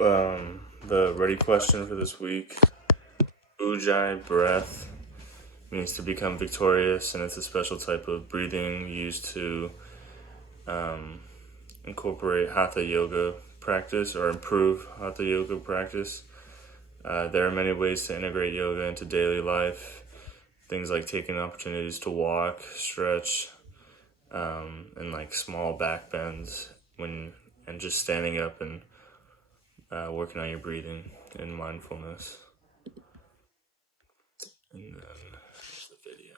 The ready question for this week: Ujjayi breath means to become victorious, and it's a special type of breathing used to incorporate hatha yoga practice or improve hatha yoga practice. There are many ways to integrate yoga into daily life. Things like taking opportunities to walk, stretch, and like small back bends and just standing up and working on your breathing and mindfulness. And then here's the video.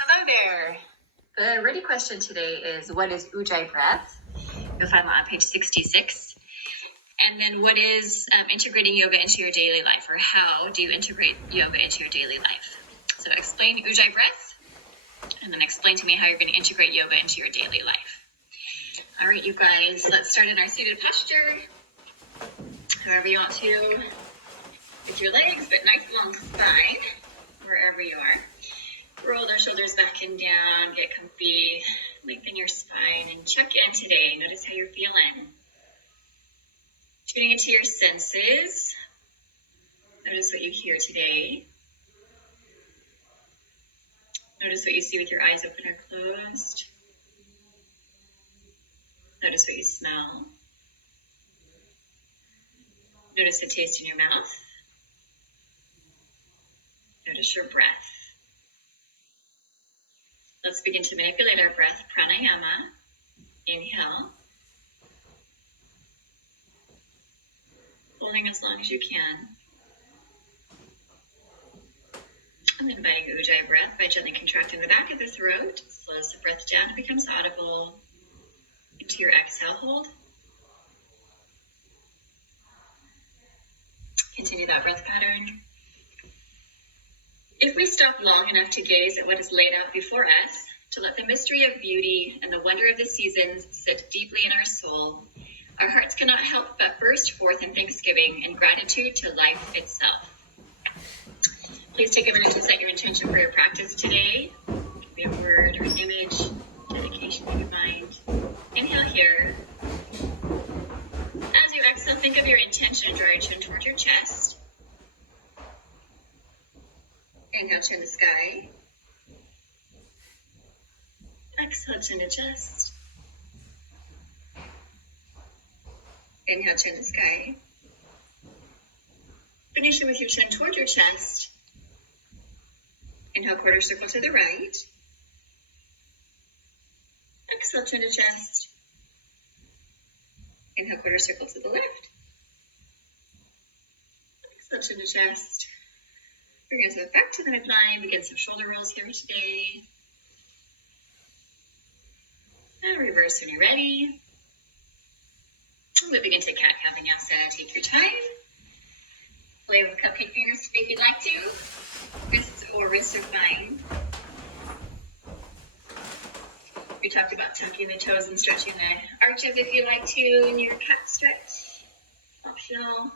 Hello there. The ready question today is, what is Ujjayi breath? You'll find that on page 66. And then what is integrating yoga into your daily life, or how do you integrate yoga into your daily life? So explain Ujjayi breath, and then explain to me how you're going to integrate yoga into your daily life. All right, you guys, let's start in our seated posture. However you want to, with your legs, but nice long spine, wherever you are. Roll those shoulders back and down, get comfy, lengthen your spine, and check in today. Notice how you're feeling. Tuning into your senses. Notice what you hear today. Notice what you see with your eyes open or closed. Notice what you smell. Notice the taste in your mouth. Notice your breath. Let's begin to manipulate our breath. Pranayama. Inhale. Holding as long as you can. I'm inviting Ujjayi breath by gently contracting the back of the throat. Slows the breath down and becomes audible. Into your exhale, hold. Continue that breath pattern. If we stop long enough to gaze at what is laid out before us, to let the mystery of beauty and the wonder of the seasons sit deeply in our soul, our hearts cannot help but burst forth in thanksgiving and gratitude to life itself. Please take a minute to set your intention for your practice today. Could be a word or an image, dedication in your mind. Inhale here. As you exhale, think of your intention and draw your chin towards your chest. Inhale, chin to sky. Exhale, chin to chest. Inhale, chin to sky. Finish it with your chin toward your chest. Inhale, quarter circle to the right. Exhale, chin to chest. Inhale, quarter circle to the left. Exhale, chin to chest. Bring yourself back to the midline. Begin some shoulder rolls here today. And reverse when you're ready. We'll begin to cat-cow vinyasa. Take your time. Play with cupcake fingers if you'd like to. Wrists are fine. We talked about tucking the toes and stretching the arches if you like to in your cat stretch. Optional.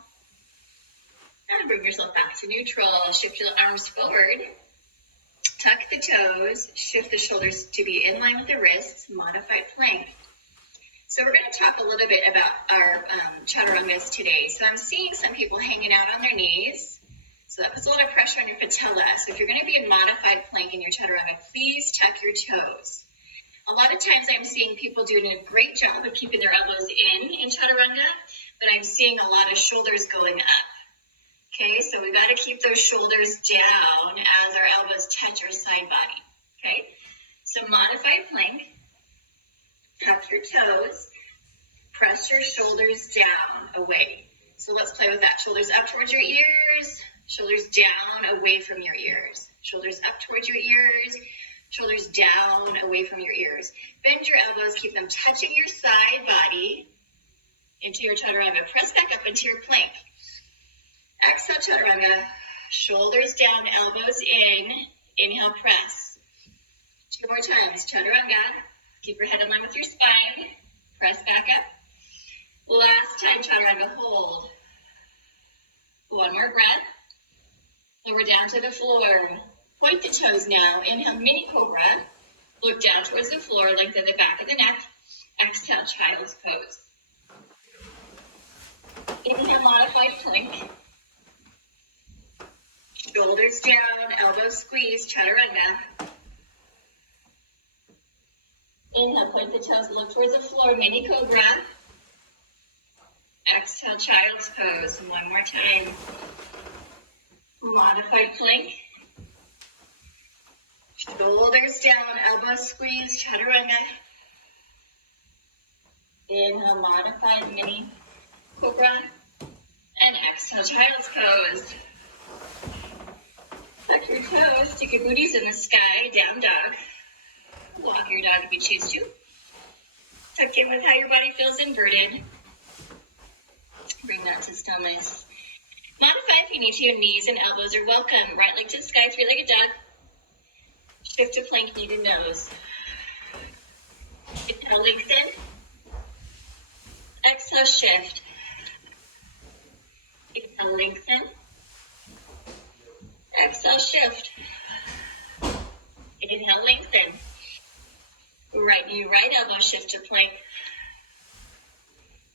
And bring yourself back to neutral. Shift your arms forward. Tuck the toes. Shift the shoulders to be in line with the wrists. Modified plank. So we're going to talk a little bit about our chaturangas today. So I'm seeing some people hanging out on their knees. So that puts a lot of pressure on your patella. So if you're going to be in modified plank in your chaturanga, please tuck your toes. A lot of times I'm seeing people doing a great job of keeping their elbows in chaturanga, but I'm seeing a lot of shoulders going up. Okay, so we got to keep those shoulders down as our elbows touch our side body. Okay, so modified plank. Tuck your toes, press your shoulders down, away. So let's play with that. Shoulders up towards your ears, shoulders down, away from your ears. Shoulders up towards your ears, shoulders down, away from your ears. Bend your elbows, keep them touching your side body into your chaturanga. Press back up into your plank. Exhale, chaturanga. Shoulders down, elbows in. Inhale, press. 2 more times, chaturanga. Keep your head in line with your spine. Press back up. Last time, chaturanga, hold. 1 more breath. Lower down to the floor. Point the toes now. Inhale, mini cobra. Look down towards the floor. Lengthen the back of the neck. Exhale, child's pose. modified plank. Shoulders down, elbows squeeze, chaturanga. Inhale, point the toes, look towards the floor, mini cobra. Exhale, child's pose. One more time. Modified plank. Shoulders down, elbows squeeze, chaturanga. Inhale, modified mini cobra. And exhale, child's pose. Tuck your toes, stick your booties in the sky, down dog. Walk your dog if you choose to. Tuck in with how your body feels inverted. Bring that to stillness. Modify if you need to. Knees and elbows are welcome. Right leg to the sky, three-legged dog. Shift to plank, knee to nose. Inhale, lengthen. Exhale, shift. Inhale, lengthen. Exhale, shift. Inhale, lengthen. Right knee, right elbow, shift to plank.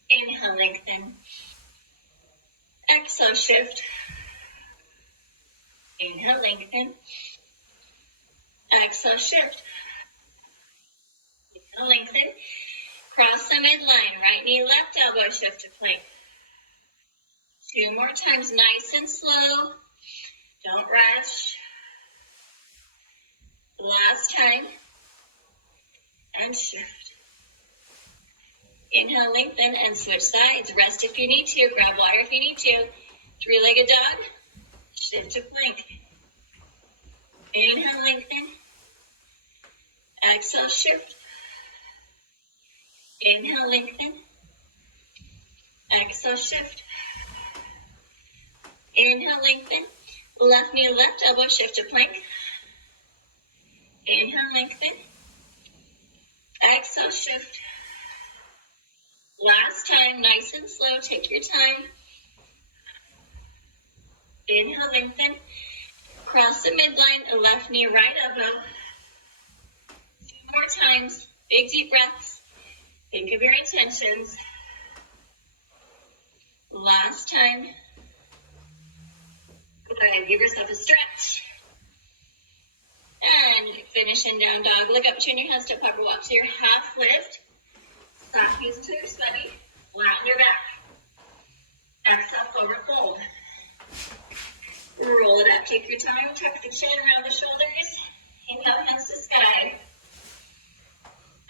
Inhale, lengthen. Exhale, shift. Inhale, lengthen. Exhale, shift. Inhale, lengthen. Cross the midline. Right knee, left elbow, shift to plank. 2 more times, nice and slow. Don't rush. Last time. And shift. Inhale, lengthen, and switch sides. Rest if you need to. Grab water if you need to. Three-legged dog. Shift to plank. Inhale, lengthen. Exhale, shift. Inhale, lengthen. Exhale, shift. Inhale, lengthen. Left knee, left elbow, shift to plank. Inhale, lengthen. Exhale, shift. Last time, nice and slow. Take your time. Inhale, lengthen. Cross the midline, left knee, right elbow. 2 more times. Big deep breaths. Think of your intentions. Last time. Go ahead, give yourself a stretch. And finish in down dog. Look up, turn your hands to upper walk to your half lift. Soft knees until you're sweaty. Flatten your back. Exhale, forward fold. Roll it up, take your time. Tuck the chin around the shoulders. Inhale, hands to sky.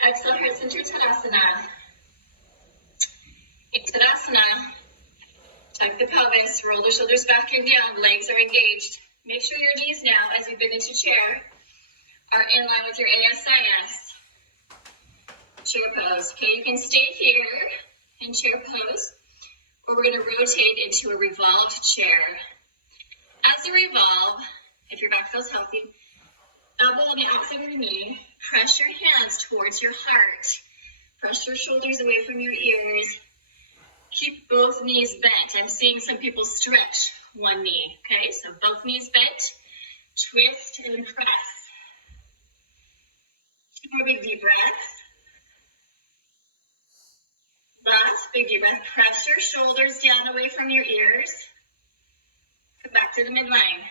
Exhale, heart center, Tadasana. In Tadasana, tuck the pelvis, roll the shoulders back and down, legs are engaged. Make sure your knees now, as you bend into chair, are in line with your ASIS. Chair pose. Okay, you can stay here in chair pose, or we're going to rotate into a revolved chair. As you revolve, if your back feels healthy, elbow on the outside of your knee, press your hands towards your heart. Press your shoulders away from your ears. Keep both knees bent. I'm seeing some people stretch one knee, okay? So both knees bent, twist and press. 2 more big deep breaths. Last big deep breath. Press your shoulders down away from your ears. Come back to the midline.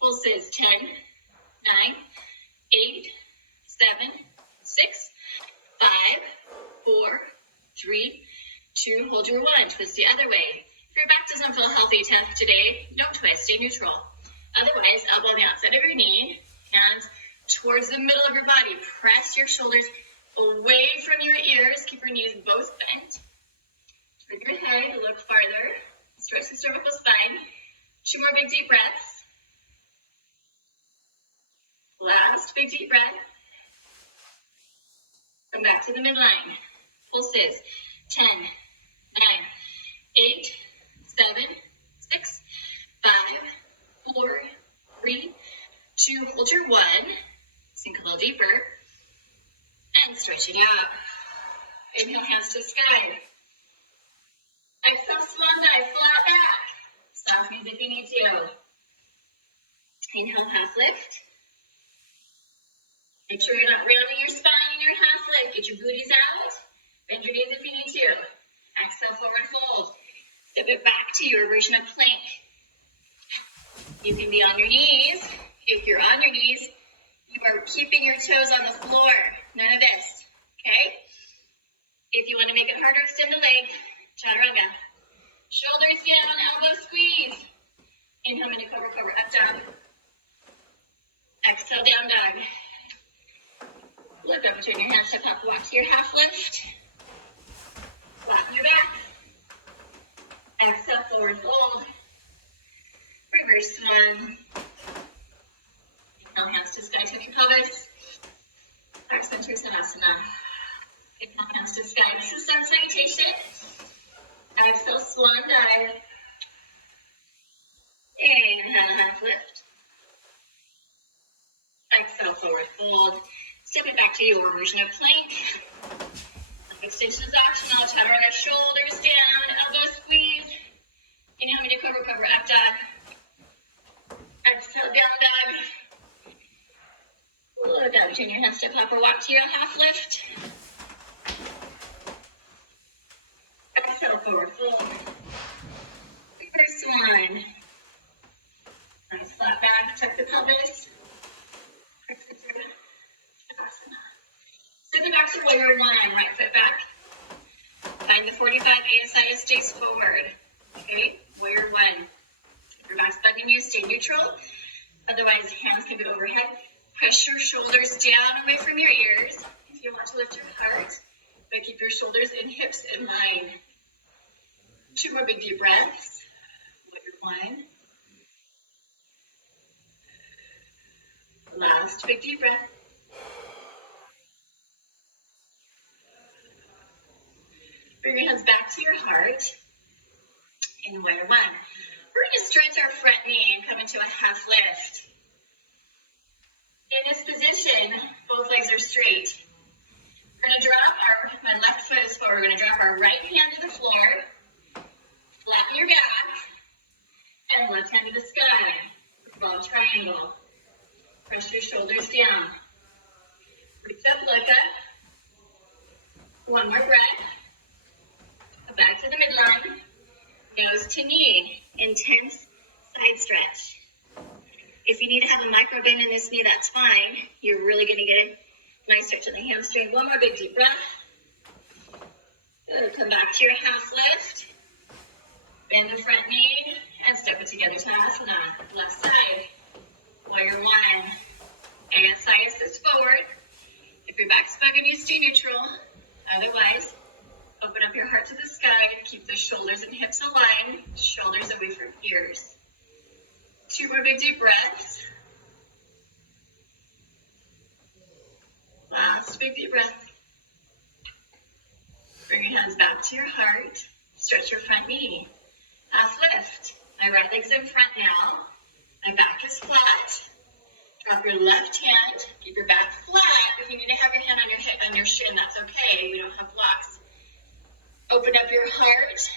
Pulses 10, 9, 8, 7, 6, 5, 4, 3, 2. Hold your 1. Twist the other way. If your back doesn't feel healthy today, don't twist. Stay neutral. Otherwise, elbow on the outside of your knee, hands towards the middle of your body. Press your shoulders away from your ears. Keep your knees both bent. Turn your head, look farther. Stretch the cervical spine. 2 more big deep breaths. Last big deep breath. Come back to the midline. Pulses 10, 9, 8, 7, 6, 5, 4, 3, 2. Hold your 1. Sink a little deeper. And stretch it out. Inhale, hands to sky. Exhale, swan dive, flat back. Soft knees if you need to. Inhale, half lift. Make sure you're not rounding your spine in your half lift. Get your booties out. Bend your knees if you need to. Exhale, forward fold. Step it back to your version of plank. You can be on your knees. If you're on your knees, you are keeping your toes on the floor. None of this, okay? If you want to make it harder, extend the leg. Chaturanga. Shoulders down, elbow squeeze. Inhale, mini cobra, cobra, up dog. Exhale, down dog. Look up between your hands, step up, walk to your half lift. Flatten your back. Exhale, forward fold. Reverse one. Inhale, hands to sky, tuck your pelvis. Back center, Tadasana. Inhale, hands to sky. This is sun salutation. Exhale, swan dive. Inhale, half lift. Exhale, forward fold. Step it back to your version of plank. Extension is optional. Chaturanga, shoulders down, elbow squeeze. Inhale, mini cobra, cobra, up dog. Exhale, down dog. Look out between your hands, step up or walk to your half lift. Exhale, forward fold. Reverse one. Nice flat back, tuck the pelvis. Step it back to warrior one, right foot back. Find the 45 ASI stays forward. Okay, warrior one. If your back's bugging you, stay neutral. Otherwise, hands can be overhead. Press your shoulders down away from your ears. If you want to lift your heart, but keep your shoulders and hips in line. 2 more big deep breaths. Warrior one. Last big deep breath. Bring your hands back to your heart. In warrior one. We're going to stretch our front knee and come into a half lift. In this position, both legs are straight. We're going to drop my left foot is forward. We're going to drop our right hand to the floor. Flatten your back. And left hand to the sky. Ball triangle. Press your shoulders down. Reach up, look up. One more breath. Back to the midline. Nose to knee. Intense side stretch. If you need to have a micro bend in this knee, that's fine. You're really going to get a nice stretch in the hamstring. One more big deep breath. Good. Come back to your half lift. Bend the front knee and step it together to Asana. Left side. Warrior one. ASI assist forward. If your back's bugging you, stay neutral. Otherwise, open up your heart to the sky. Keep the shoulders and hips aligned. Shoulders away from ears. 2 more big deep breaths. Last big deep breath. Bring your hands back to your heart. Stretch your front knee. Half lift. My right leg's in front now. My back is flat. Drop your left hand. Keep your back flat. If you need to have your hand on your hip, on your shin, that's okay. We don't have blocks. Open up your heart.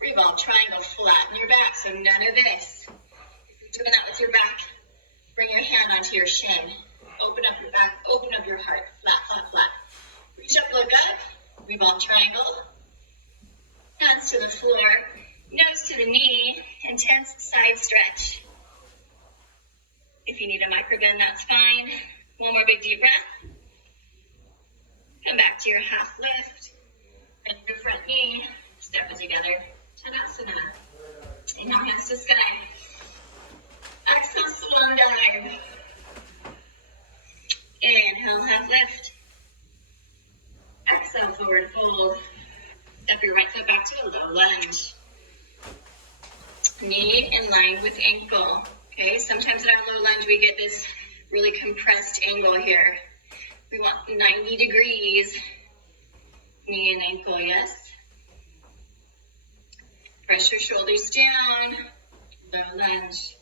Revolve triangle. Flatten your back. So none of this. If you're doing that with your back, bring your hand onto your shin. Open up your back. Open up your heart. Flat, flat, flat. Reach up, look up. Revolve triangle. Hands to the floor. Nose to the knee. Intense side stretch. If you need a micro bend, that's fine. One more big deep breath. Come back to your half lift. Bend your front knee. Step it together. Tadasana. Inhale, hands to sky. Exhale, swan dive. Inhale, half lift. Exhale, forward fold. Step your right foot back to a low lunge. Knee in line with ankle. Okay, sometimes in our low lunge we get this really compressed angle here. We want 90 degrees. Knee and ankle, yes. Press your shoulders down. Low lunge.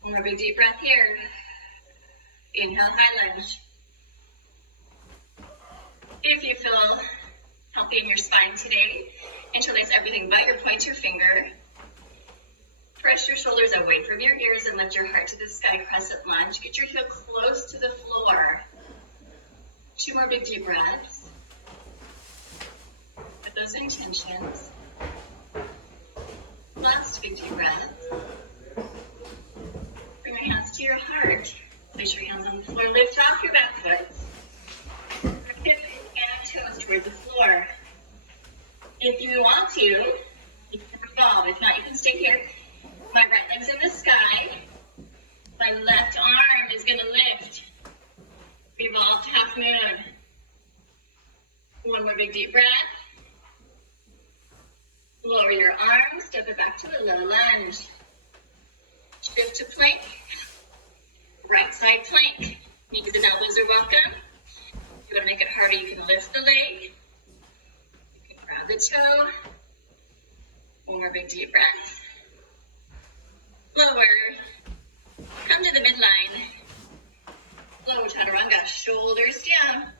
One more big deep breath here. Inhale, high lunge. If you feel healthy in your spine today, interlace everything but your pointer finger. Press your shoulders away from your ears and lift your heart to the sky, crescent lunge. Get your heel close to the floor. 2 more big deep breaths. With those intentions. big deep breath. Bring your hands to your heart. Place your hands on the floor. Lift off your back foot. Hip and toes toward the floor. If you want to, you can revolve. If not, you can stay here. My right leg's in the sky. My left arm is going to lift. Revolve to half moon. One more big deep breath. Lower your arms, step it back to a low lunge. Shift to plank. Right side plank. Knees and elbows are welcome. If you want to make it harder, you can lift the leg. You can grab the toe. One more big deep breath. Lower. Come to the midline. Low chaturanga. Shoulders down.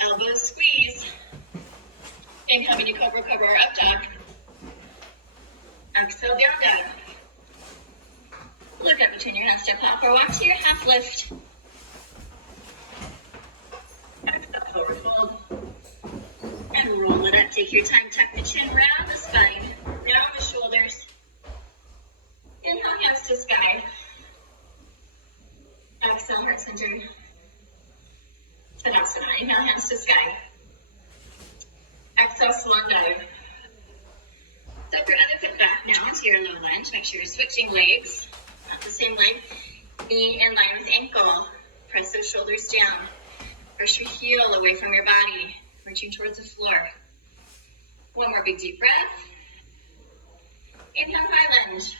Elbows squeeze. Inhale into cobra, cobra, or up dog. Exhale, down dog. Look up between your hands, step off or walk to your half lift. Exhale, forward fold. And roll it up. Take your time, tuck the chin, round the spine, round the shoulders. Inhale, hands to sky. Exhale, heart center. Tadasana. Inhale, hands to sky. Exhale, swan dive. Step your other foot back now to your low lunge. Make sure you're switching legs. Not the same leg. Knee in line with ankle. Press those shoulders down. Push your heel away from your body. Reaching towards the floor. One more big deep breath. Inhale, high lunge.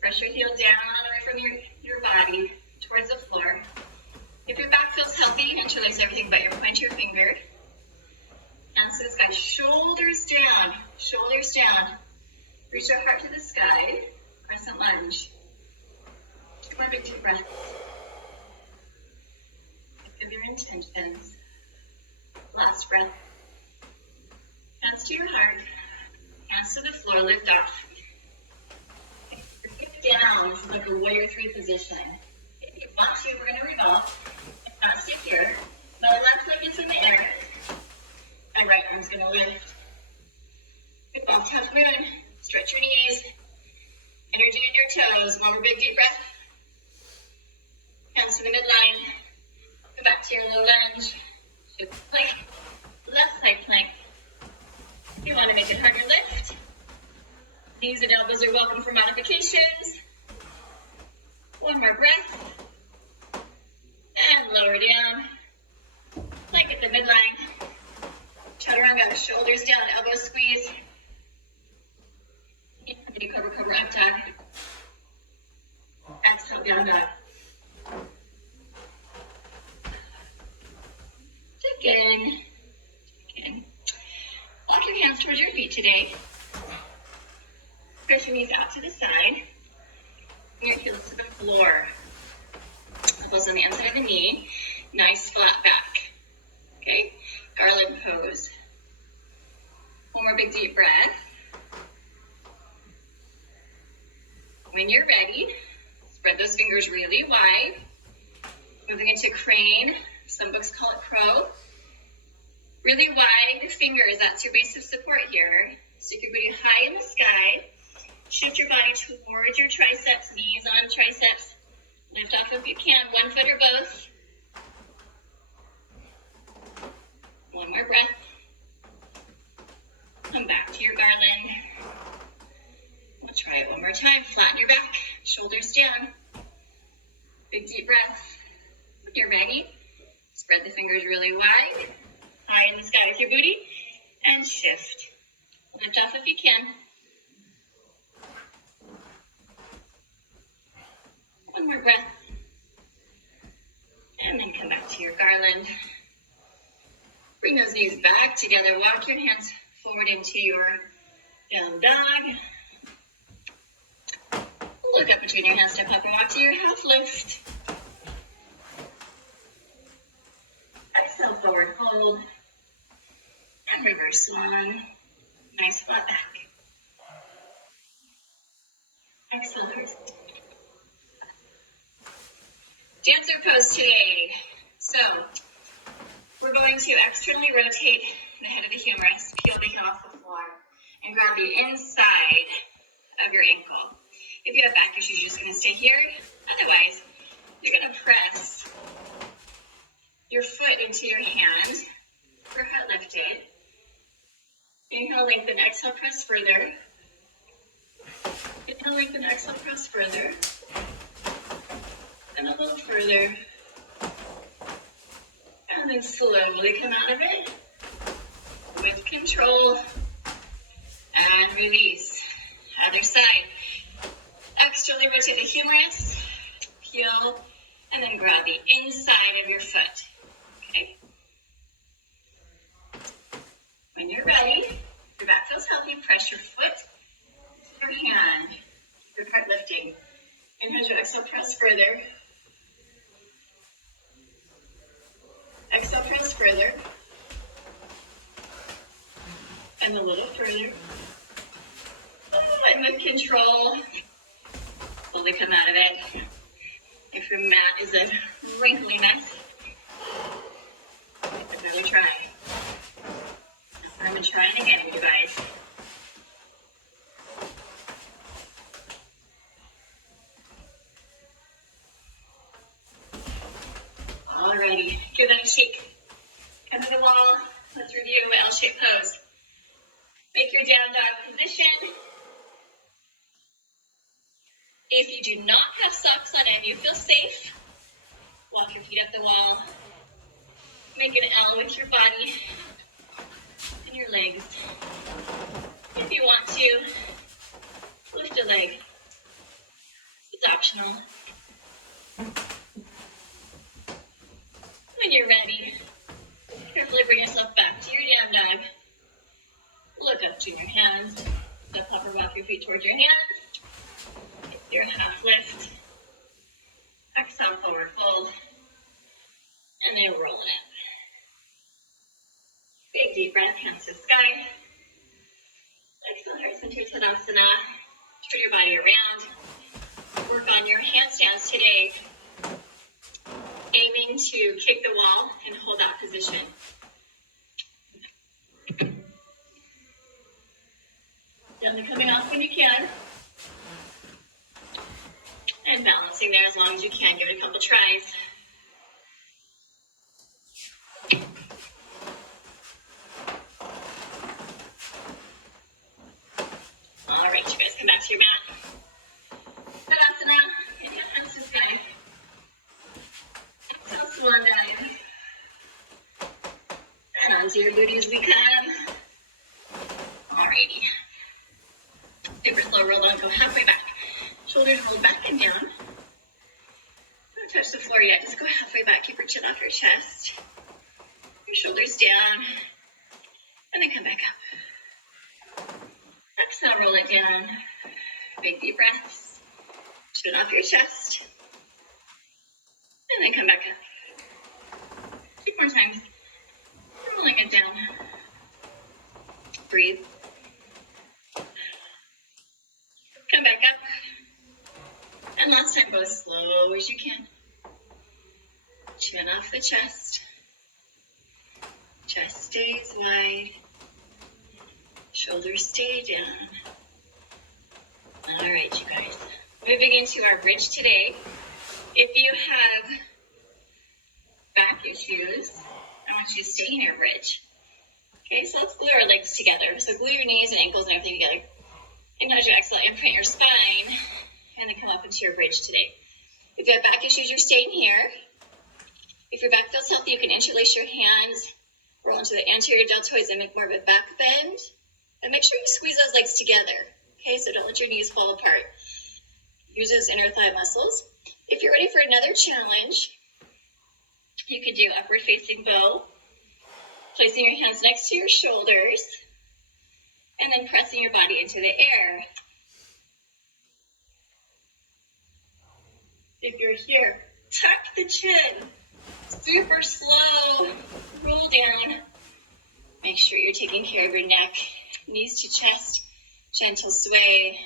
Press your heel down away from your body towards the floor. If your back feels healthy, interlace everything but your pointer finger. Hands to the sky, shoulders down, shoulders down. Reach your heart to the sky, crescent lunge. Two more big deep breaths. Give your intentions. Last breath. Hands to your heart, hands to the floor, lift off. Hip down, this is like a warrior three position. If you want to, we're going to revolve. If not, stay here. My left leg is in the air. My right arm's going to lift. Revolve to half moon. Stretch your knees. Energy in your toes. One more big deep breath. Hands to the midline. Go back to your low lunge. Shift plank. Left side plank. If you want to make it harder, lift. Knees and elbows are welcome for modifications. One more breath. And lower down. Plank at the midline. Chaturanga, shoulders down, elbows squeeze. Inhale, cobra, cobra, up dog. Exhale, down dog. Check in. Walk your hands towards your feet today. Press your knees out to the side. And your heels to the floor. Elbows on the inside of the knee. Nice flat back. Okay? Garland pose. One more big deep breath. When you're ready, spread those fingers really wide. Moving into crane. Some books call it crow. Really wide fingers, that's your base of support here. Stick your booty high in the sky. Shift your body towards your triceps, knees on triceps. Lift off if you can, one foot or both. One more breath. Come back to your garland. We'll try it one more time. Flatten your back, shoulders down. Big deep breath. When you're ready, spread the fingers really wide. High in the sky with your booty. And shift. Lift off if you can. One more breath. And then come back to your garland. Bring those knees back together. Walk your hands forward into your down dog. Look up between your hands, step up and walk to your half lift. Exhale, forward fold. And reverse swan. Nice flat back. Exhale, dancer pose today. So, we're going to externally rotate the head of the humerus, peel the heel off the floor, and grab the inside of your ankle. If you have back issues, you're just going to stay here. Otherwise, you're going to press your foot into your hand for heart lifted. Inhale, lengthen, exhale, press further. Inhale, lengthen, exhale, press further. And a little further. And then slowly come out of it with control and release. Other side. Externally rotate the humerus, peel, and then grab the inside of your foot. Okay? When you're ready, your back feels healthy, press your foot to your hand, your heart lifting. Inhale, your exhale, press further. Exhale, press further. And a little further. And with control, slowly come out of it. If your mat is a wrinkly mess, another try. I'm trying again, you guys. Alrighty, give that a shake. Come to the wall. Let's review L-shaped pose. Make your down dog position. If you do not have socks on and you feel safe, walk your feet up the wall. Make an L with your body and your legs. If you want to, lift a leg. It's optional. When you're ready, carefully bring yourself back to your down dog. Look up to your hands. Step up or walk your feet towards your hands. Your half lift. Exhale, forward fold. And then roll it up. Big deep breath, hands to sky. Exhale, heart center Tadasana. Turn your body around. Work on your handstands today. Aiming to kick the wall and hold that position. Gently coming off when you can. And balancing there as long as you can. Give it a couple tries. All right, you guys come back to your mat. Tadasana. Inhale, hands to sky. Exhale, swan dive. And onto your booty as we come. Alrighty. Super slow roll on, go halfway back. Shoulders roll back and down. Don't touch the floor yet, just go halfway back. Keep your chin off your chest. Your shoulders down. And then come back up. Exhale, roll it down. Big deep breaths. Chin off your chest. And then come back up. 2 more times. Rolling it down. Breathe. Come back up. And last time, go as slow as you can. Chin off the chest. Chest stays wide. Shoulders stay down. All right, you guys. Moving into our bridge today. If you have back issues, I want you to stay in your bridge. Okay, so let's glue our legs together. So glue your knees and ankles and everything together. Inhale, your exhale, imprint your spine, and then come up into your bridge today. If you have back issues, you're staying here. If your back feels healthy, you can interlace your hands, roll into the anterior deltoids and make more of a back bend. And make sure you squeeze those legs together. Okay, so don't let your knees fall apart. Use those inner thigh muscles. If you're ready for another challenge, you can do upward facing bow, placing your hands next to your shoulders, and then pressing your body into the air. If you're here, tuck the chin. Super slow. Roll down. Make sure you're taking care of your neck. Knees to chest. Gentle sway.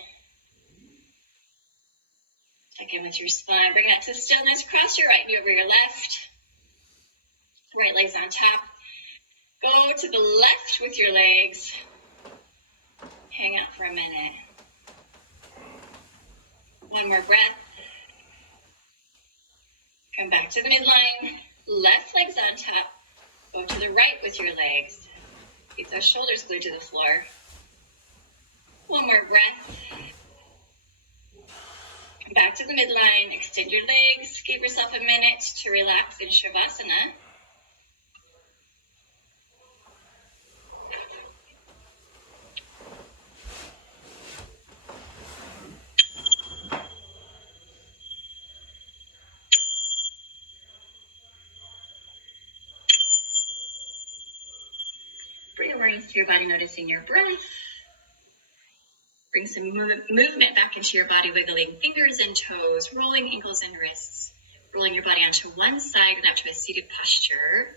Check in with your spine. Bring that to stillness. Cross your right knee over your left. Right leg's on top. Go to the left with your legs. Hang out for a minute. One more breath. Come back to the midline. Left leg's on top. Go to the right with your legs. Keep those shoulders glued to the floor. One more breath. Come back to the midline. Extend your legs. Give yourself a minute to relax in Shavasana. Bring awareness to your body, noticing your breath. Bring some movement back into your body, wiggling fingers and toes, rolling ankles and wrists, rolling your body onto one side and out to a seated posture.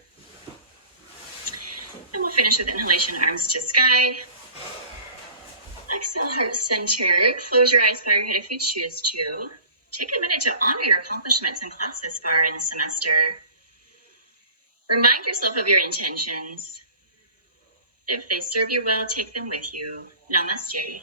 And we'll finish with inhalation, arms to sky. Exhale, heart centered. Close your eyes, bow your head if you choose to. Take a minute to honor your accomplishments in class this far in the semester. Remind yourself of your intentions. If they serve you well, take them with you. Namaste.